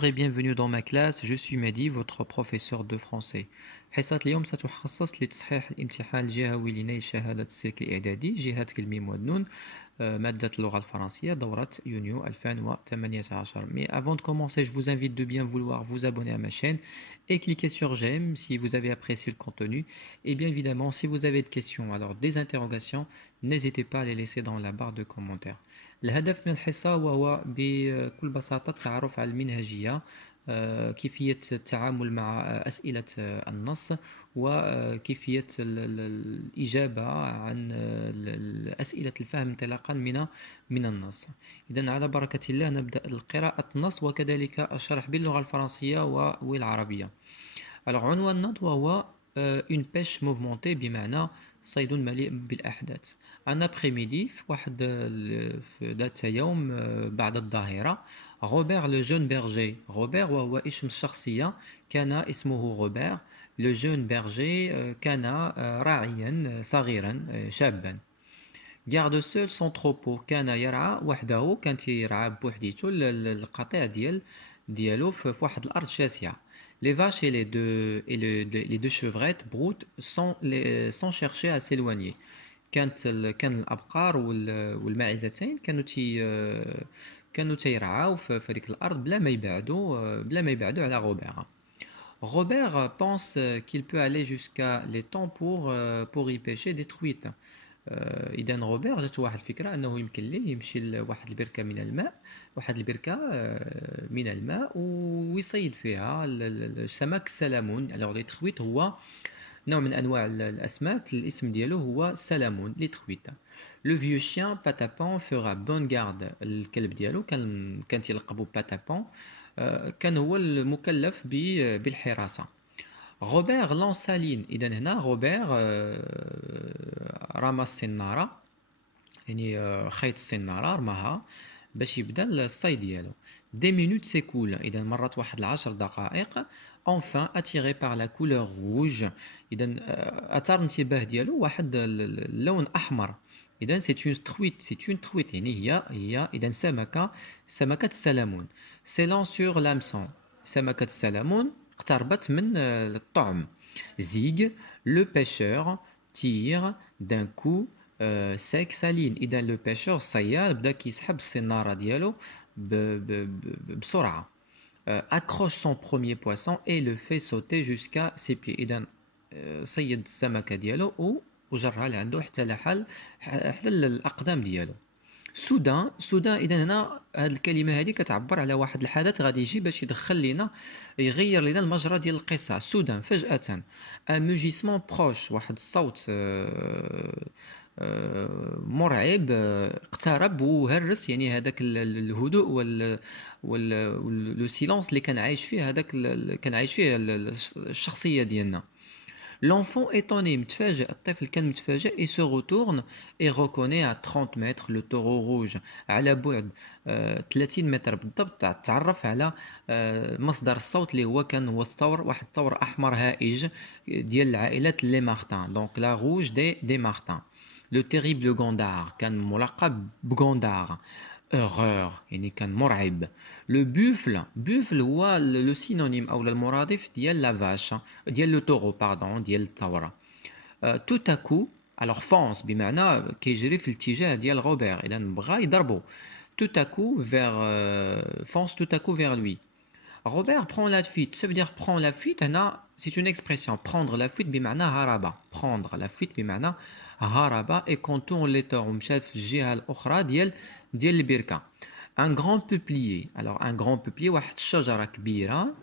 Bonjour et bienvenue dans ma classe, je suis Mehdi, votre professeur de français. حصة اليوم ستخصص لتصحيح الامتحان الجهوي لنيل شهادة السلك الإعدادي جهة الميم والنون مادة اللغة الفرنسية دورة يونيو 2018. Mais avant de commencer, je vous invite de bien vouloir vous abonner à ma chaîne et cliquer sur j'aime si vous avez apprécié le contenu. Et bien évidemment, si vous avez des questions, alors des interrogations, n'hésitez pas à les laisser dans la barre de commentaires. الهدف من الحصة وهو بكل بساطة التعرف على المنهجية، كيفية التعامل مع أسئلة النص وكيفية الإجابة عن أسئلة الفهم انطلاقا من النص. إذن على بركة الله نبدأ قراءة النص وكذلك الشرح باللغة الفرنسية والعربية. Alors عنوان النص وهو une pêche mouvementée بمعنى صيد مليء بالأحداث. un après-midi في ذات يوم بعد الظهيرة روبير لو جون بيرجي روبير وهو اسم الشخصية كان اسمه روبير لو جون بيرجي كان راعيا صغيرا شابا garde seul son troupeau كان يرعى وحده كان تيرعى بوحديته القطيع ديالو في واحد الأرض شاسعة. Les vaches et les deux chevrettes broutent sans chercher à s'éloigner. كان الأبقار والماعزتين كانوا تيرعاو في هذيك الأرض بلا ما يبعدوا على روبير. Robert pense qu'il peut aller jusqu'à l'étang pour y pêcher des truites. إذا روبير جات واحد الفكرة أنه يمكن ليه يمشي لواحد البركة من الماء ويصيد فيها السمك السلمون. alors les truites هو نوع من أنواع الأسماك الاسم ديالو هو سلمون les truites. le vieux chien Patapon fera bonne garde. الكلب ديالو كان تيلقبو باتابون كان هو المكلف بالحراسة. روبير لانس سالين. إذا هنا روبير رمى السنارة يعني خيط السنارة رماها باش يبدا الصيد ديالو. دي مينوت سيكول. إذا مرت واحد 10 دقائق. enfin attiré par la couleur rouge. إذا أثار الانتباه ديالو واحد اللون أحمر. إذا c'est une truite يعني هي إذا سمكة السلمون. سيلون sur l'hameçon. سمكة السلمون اقتربت من الطعم. زيغ لو بيشور تير دان كو سيك سالين. إذا لو بيشور الصياد بدا كيسحب السنارة ديالو بسرعة. accroche son premier poisson et le fait sauter jusqu'à ses pieds. إذا صيد السمكة ديالو وجرها لعنده حتى لحل الأقدام ديالو. سودان إذا هنا هذه الكلمة هذه كتعبر على واحد الحدث غادي يجي باش يغير لنا المجرى ديال القصة. سودان فجأة un mugissement proche. واحد الصوت مرعب اقترب وهرس يعني هذاك الهدوء واللو سيلونس اللي كان عايش فيه الشخصية ديالنا. L'enfant étonné متفاجئ. الطفل كان متفاجئ et se retourne et reconnaît à 30 mètres le taureau rouge. على بعد 30 متر بالضبط تعرف على مصدر الصوت اللي هو الثور. واحد الثور أحمر هائج ديال عائلة لي مارتان. دونك لا روج دي مارتان. لو تيريبل غوندار كان ملقب بغوندار. horreur يعني كان مرعب. لو بوفل هو لو سينونيم او المرادف ديال لا فاش ديال لو تورو ديال الثوره. تو تاكو alors fonce بمعنى كيجري في الاتجاه ديال روبير. اذا بغى يضربو. تو تاكو fonce tout à coup vers lui. Robert prend la fuite. Ça veut dire prend la fuite هنا c'est une expression. prendre la fuite بمعنى هرب. prendre la fuite بمعنى هرب et contourne les torrents ومشى في الجهه الاخرى ديال البركة. un grand peuplier. alors un grand peuplier واحد الشجرة كبيرة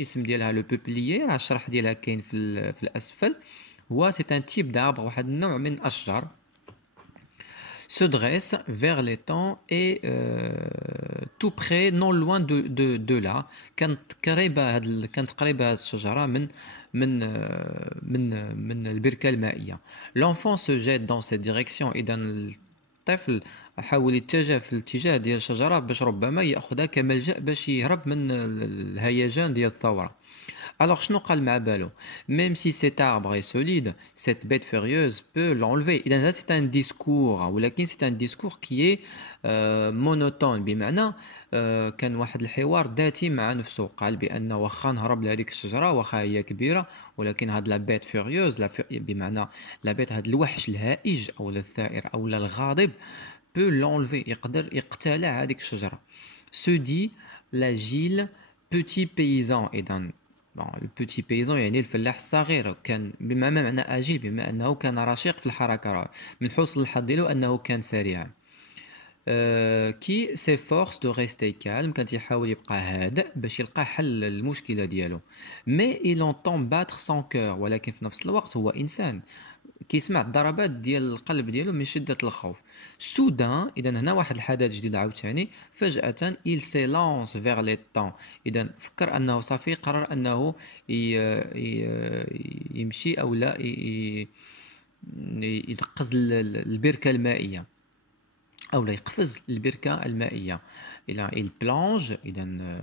اسم ديالها لو بوبليي راه الشرح ديالها كاين في الأسفل. هو c'est un type d'arbre واحد النوع من الأشجار. se dresse vers l'étang et tout près non loin de là. كانت قريبة هاد الشجرة من البركة المائية. l'enfant se jette dans cette direction. إذا الطفل حاول يتجه في الاتجاه ديال الشجرة باش ربما يأخذها كملجأ باش يهرب من الهيجان ديال الثورة. Alors, شنو قال مع بالو même si cet arbre est solide, cette bête furieuse peut l'enlever. إذا هذا c'est un discours ولكن c'est un discours qui est monotone بمعنى كان واحد الحوار ذاتي مع نفسه. قال بأن واخا نهرب لهذيك الشجرة واخا هي كبيرة ولكن هاد لا بيت فيريوز بمعنى لا بيت هاد الوحش الهائج أو الثائر أو الغاضب peut l'enlever يقدر يقتلع هذيك الشجرة. Se dit l'agile petit paysan. إذا bon, le petit paysan يعني الفلاح الصغير كان بما معنى أجيل بما أنه كان رشيق في الحركة من حسن الحظ ديالو أنه كان سريع كي s'efforce de rester calme كان تيحاول يبقى هادئ باش يلقى حل المشكلة ديالو mais il entend battre son cœur ولكن في نفس الوقت هو إنسان كيسمع الضربات ديال القلب ديالو من شدة الخوف. سودان إذا هنا واحد الحدث جديد عاوتاني فجأة il s'élance vers l'étang. إذا فكر أنه صافي قرر أنه يمشي أو لا يدقز البركة المائية أو لا يقفز البركة المائية. إذا il plonge إذا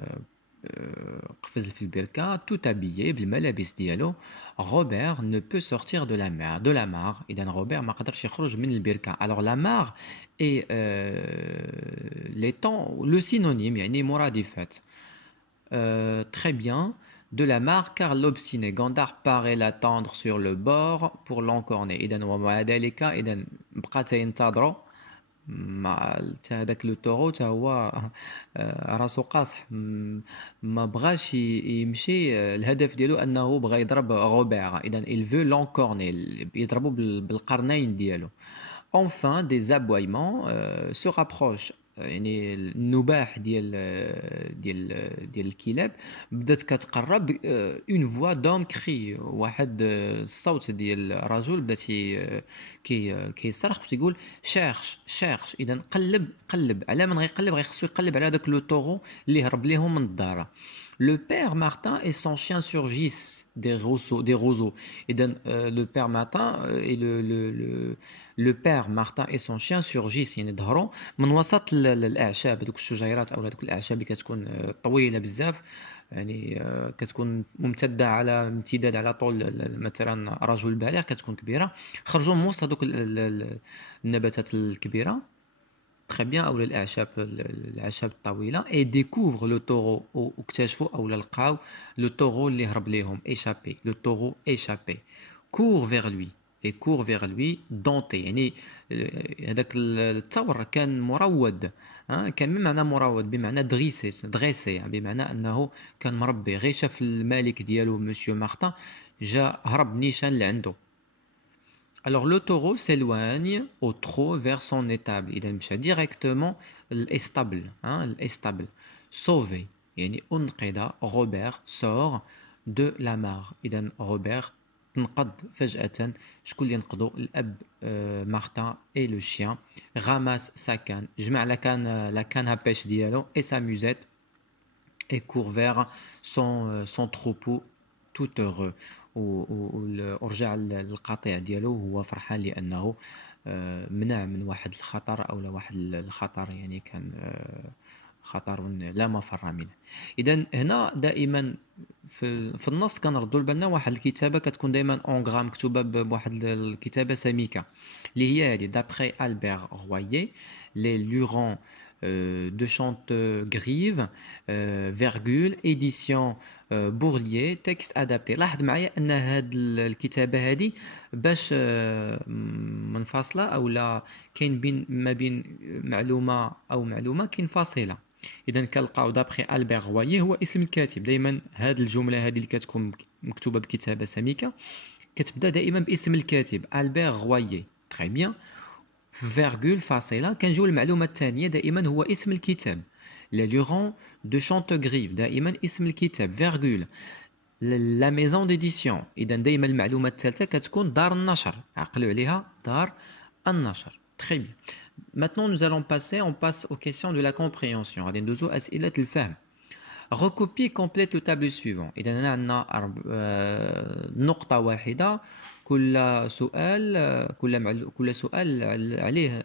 قفز في البركة tout habillé بالملابس ديالو. Robert ne peut sortir de la mare. إذا روبير ما قدرش يخرج من البركة. Alors la mare est l'étang le synonyme يعني مرادفات. Très bien de la mare car l'obstiné Gondar paraît l'attendre sur le bord pour l'encorner. إذا ومع ذلك إذا بقى تينتظرو مع هذاك لو طورو تا هو راسو قاصح ما بغاش يمشي. الهدف ديالو انه بغى يضرب روبير. اذا il veut l'encorner يضربو بالقرنين ديالو. Enfin des aboiements se rapprochent. يعني النباح ديال الكلاب بدات كتقرب. اون فوا دوم كري واحد الصوت ديال رجل بدا كيصرخ وتيقول شيرش. اذا قلب على من غيقلب غيخصو يقلب على داك لو طورو اللي هرب ليهم من الدار. Le père Martin et son chien surgissent des roseaux. إذا le père Martin et le père Martin et son chien surgissent يعني ظهروا من وسط الأعشاب دوك الشجيرات أو دوك الأعشاب اللي كتكون طويلة بزاف يعني كتكون ممتدة على امتداد على طول مثلا رجل بالغ كتكون كبيرة. خرجوا من وسط دوك النباتات الكبيرة très bien أو الأعشاب الطويلة et découvre le taureau واكتشفوا أو لقاو le taureau اللي هرب ليهم échappé. le taureau échappé court vers lui dompté يعني هذاك الثور كان مرود. كان بمعنى مرود بمعنى دريسي بمعنى أنه كان مربي غير شاف الملك ديالو مسيو مارتن جا هرب نيشان لعنده. Alors le taureau s'éloigne au trot vers son étable. Il مشى directement l'étable. L'étable. Sauvé. يعني أنقذ. Robert sort de la mare. إذا Robert تنقذ فجأة. شكون اللي ينقذوا؟ الأب مارتن et le chien. Ramasse sa canne. جمع la canne à pêche ديالو et sa musette et court vers son troupeau tout heureux. ورجع للقطيع ديالو هو فرحان لأنه منع من واحد الخطر أو لا واحد الخطر يعني كان خطر لا مفر منه. إذا هنا دائما في النص كنردوا بالنا واحد الكتابة كتكون دائما اونغرام مكتوبة بواحد الكتابة سميكة اللي هي هذه دابخي ألبير غوايي لي لورون de Chantegrive virgule édition بورلييه تكست ادابتي. لاحظ معايا ان هاد الكتابه هذه باش منفصله او لا كاين بين ما بين معلومه او معلومه كاين فاصله. اذا كنلقاو دابخي البير غوايي هو اسم الكاتب. دائما هاد الجمله هذه اللي كتكون مكتوبه بكتابه سميكه كتبدا دائما باسم الكاتب البير غوايي. تري بيان. فيرغول فاصله كنجيو المعلومه الثانيه دائما هو اسم الكتاب. Les Lurons de Chantegrive دائما اسم الكتاب فيرغول. لا ميزون ديديسيون اذا دائما المعلومه الثالثه كتكون دار النشر. عقلوا عليها دار النشر. Très bien. Maintenant nous allons passer on passe aux questions de la compréhension. غادي ندوزو اسئله الفهم. recopier complète le tableau suivant. إذا هنا عندنا نقطة واحدة كل سؤال كل سؤال عليه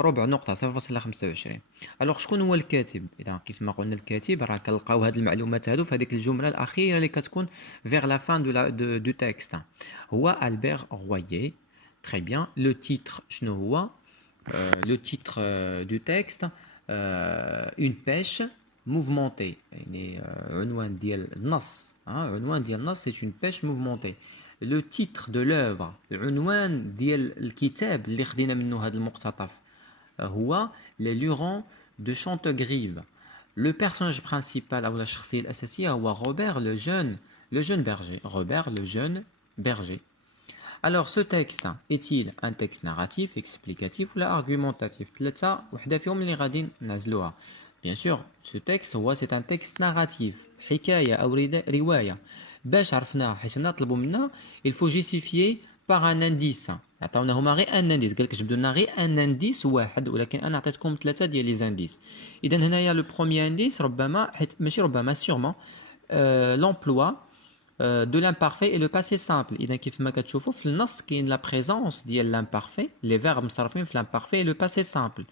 ربع نقطة 0.25. الوغ شكون هو الكاتب؟ إذا كيف ما قلنا الكاتب راه كنلقاو هاد المعلومات هادو في هذيك الجملة الأخيرة اللي كتكون vers la fin du texte. هو ألبير رويي. Très bien. Le titre شنو هو؟ Le titre du texte une pêche mouvementée. يعني عنوان ديال النص عنوان ديال النص c'est une pêche mouvementée. Le titre de l'œuvre عنوان ديال الكتاب اللي خدينا منه هذا المقتطف هو Les Lurons de Chantegrive. Le personnage principal أو الشخصية الأساسية هو Robert le jeune berger. Robert le jeune berger. Alors ce texte est-il un texte narratif, explicatif ou argumentatif? ثلاثة وحدة فيهم اللي غادي نعزلوها. Bien sûr, ce texte c'est un texte narratif, حكاية أو رواية. باش عرفناها حيت نطلبوا منا il faut justifier par un indice. عطاونا هما غير ان انديس، قالك جبدوا لنا غير ان انديس واحد، ولكن انا عطيتكم ثلاثه ديال لي زانديس. اذا هنايا لو بروميير انديس ربما حيت ماشي ربما سيغمون لومبلوا de l'imparfait et le passé simple. إذا كيف ما كتشوفوا في النص كاين لا بريزونس ديال l'imparfait، لي فيرب مصرفين في l'imparfait et le passé simple.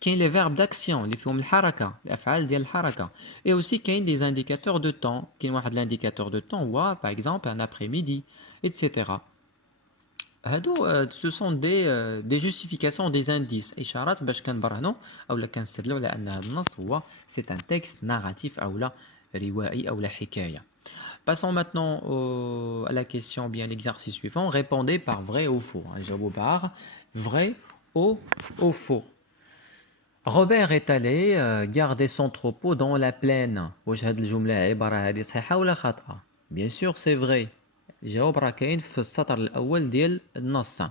كاين لي فيرب d'action اللي فيهم الحركة، الأفعال ديال الحركة. et aussi كاين des indicateurs de temps. كاين واحد l'indicateur de temps هو par exemple un après-midi etc. هادو ce sont des justifications des indices، إشارات باش كنبرهنوا أولا كنستدلوا على أن هذا النص هو c'est un texte narratif أولا روائي أولا حكاية. Passons maintenant à la question, bien l'exercice suivant. Répondez par vrai ou faux. J'avoue par vrai ou faux. Robert est allé garder son troupeau dans la plaine. Bien sûr, c'est vrai. الجواب راه كاين في السطر الأول ديال النص.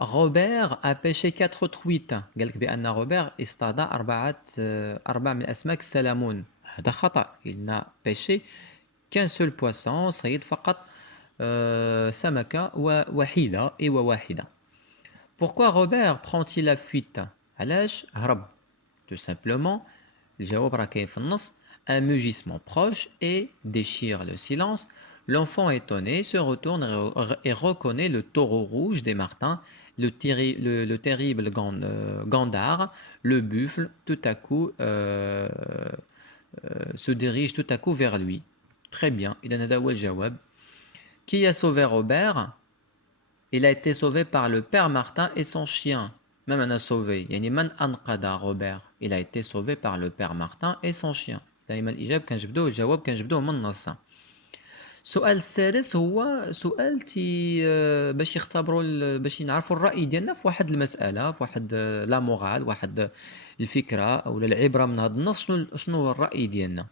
Robert a pêché 4 truites. قال لك بأن روبير اصطاد 4 من أسماك السلمون. هذا خطأ. Il n'a pêché qu'un seul poisson, صيد فقط سمكة وحيدة وواحدة. Pourquoi Robert prend-il la fuite؟ علاش هرب؟ Tout simplement, الجواب راه كاين في النص. Un mugissement proche et déchire le silence. L'enfant étonné se retourne et reconnaît le taureau rouge des Martins, le terrible Gandar, le buffle, tout à coup se dirige tout à coup vers lui. Très bien. إذا هذا هو الجواب. Qui a sauvé Robert? Il a été sauvé par le père Martin et son chien. Même on a sauvé. يعني من أنقذ Robert? Il a été sauvé par le père Martin et son chien. دائما الإجابة كنجبدوه الجواب كنجبدوه من النص. السؤال السادس هو سؤال باش يختبروا باش نعرفوا الرأي ديالنا في واحد المسألة، في واحد لا مورال، واحد الفكرة أو العبرة من هذا النص. شنو هو الرأي ديالنا؟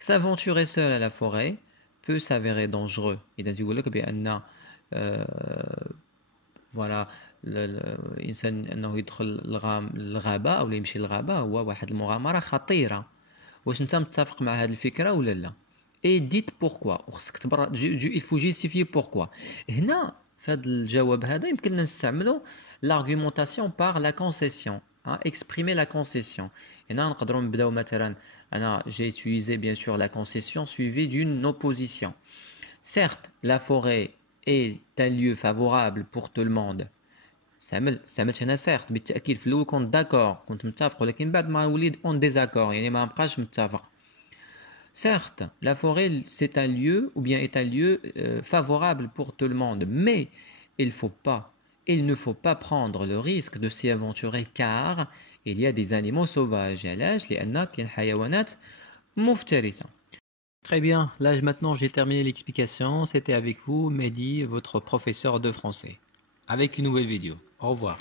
S'aventurer seul à la forêt peut s'avérer dangereux. إذا تقول لك بأن فوالا الإنسان أنه يدخل الغابة أو يمشي للغابة هو واحد المغامرة خطيرة. واش أنت متفق مع هذه الفكرة ولا لا؟ Et dites pourquoi. Il faut justifier pourquoi. هنا في هذا الجواب هذا يمكننا نستعملوا l'argumentation par la concession. Exprimer la concession. هنا نقدروا نبداو مثلا j'ai utilisé bien sûr la concession suivie d'une opposition. Certes, la forêt est un lieu favorable pour tout le monde. استعملت هنا certes بالتأكيد. في الأول كنت داكور كنت متفق، ولكن بعد ما وليت اون ديزاكور يعني ما بقاش متفق. Certes, la forêt c'est un lieu ou bien est un lieu favorable pour tout le monde, mais il ne faut pas prendre le risque de s'y aventurer car il y a des animaux sauvages. علاش؟ لأن كاين حيوانات مفترسة. Très bien, là maintenant j'ai terminé l'explication. C'était avec vous Mehdi, votre professeur de français, avec une nouvelle vidéo. Au revoir.